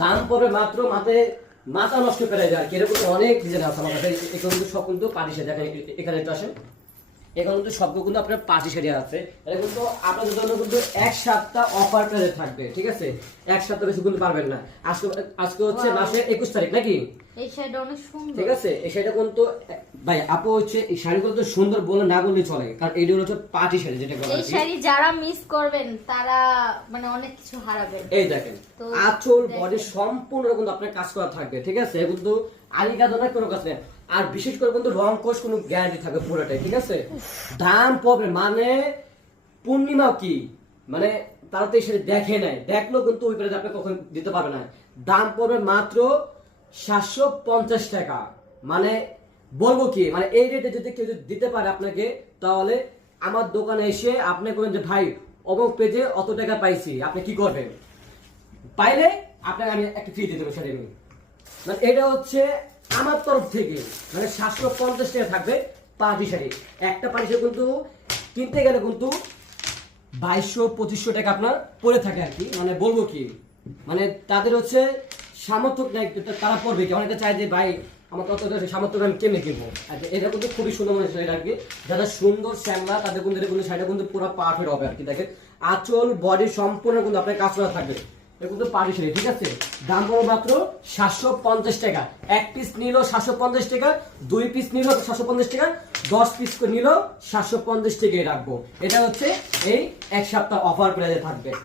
দাম পড়বে মাত্র মাথা নষ্ট করে যায়। এরকম অনেক ডিজাইন আছে আমার কাছে। এগুলো কিন্তু সব কিন্তু পাটি শাড়ি। দেখেন এখানে একটু আসেন, এখানে কিন্তু সবগুলো কিন্তু আপনার পাটি শাড়ি আছে। এটা কিন্তু আপনাদের জন্য কিন্তু এক সপ্তাহ অফার প্রাইসে থাকবে, ঠিক আছে? এক সপ্তাহ বেশি কিন্তু পারবেন না। আজকে আজকে হচ্ছে মাসের 21 তারিখ নাকি? এই শাড়িটা অনেক সুন্দর, ঠিক আছে? এই শাড়িটা কিন্তু ভাই আপু হচ্ছে এই শাড়িগুলো তো সুন্দর বলে না বললেই চলে, কারণ এইটা হচ্ছে পাটি শাড়ি যেটা বলা এই হয়। শাড়ি যারা মিস করবেন তারা মানে অনেক কিছু হারাবেন। এই দেখেন আঁচল বডি সম্পূর্ণ কিন্তু আপনার কাজ করা থাকবে, ঠিক আছে? কিন্তু আলিকা ধরনের কোনো কাজ নেই। আর বিশেষ করে কিন্তু রং কোশ কোনো গ্যারান্টি থাকবে পুরোটাই, ঠিক আছে? দাম পড়বে মানে পূর্ণিমা কি মানে তারা তো এই শাড়ি দেখে নাই, দেখলেও কিন্তু ওই প্রাইস আপনি কখন দিতে পারবে না। দাম পড়বে মাত্র 750 টাকা। মানে বলবো কি, মানে এই রেটে যদি কেউ দিতে পারে আপনাকে, তাহলে আমার দোকানে এসে আপনি বলেন যে ভাই অমুক পেজে অত টাকা পাইছি, আপনি কি করবেন? পাইলে আপনাকে আমি একটা ফ্রি দিয়ে দেবো শাড়ি নিয়ে। মানে এটা হচ্ছে আমার তরফ থেকে, মানে 750 টাকা থাকবে পাটি শাড়ি। একটা পাটি শাড়ি কিন্তু কিনতে গেলে কিন্তু 2200-2500 টাকা আপনার পড়ে থাকে আর কি। মানে বলবো কি, মানে তাদের হচ্ছে সামর্থ্য নাই, তারা পড়বে কি? অনেকে চায় যে ভাই আমার কত সামর্থ্য আমি কেমনে কিনবো। আর এটা কিন্তু খুবই সুন্দর মানে শাড়ি আর কি। যারা সুন্দর শ্যামলা তাদের কিন্তু এটা কিন্তু শাড়িটা কিন্তু পুরো পারফেক্ট হবে আর কি। দেখেন আঁচল বডি সম্পূর্ণ কিন্তু আপনার কাজ করা থাকবে। এটা কিন্তু পাটি শাড়ি, ঠিক আছে? দাম পড়বে মাত্র 750 টাকা। এক পিস নিল 750 টাকা, 2 পিস নিল 750 টাকা, 10 পিস করে নিল 750 টাকায় রাখবো। এটা হচ্ছে এই এক সপ্তাহ অফার প্রাইসে থাকবে।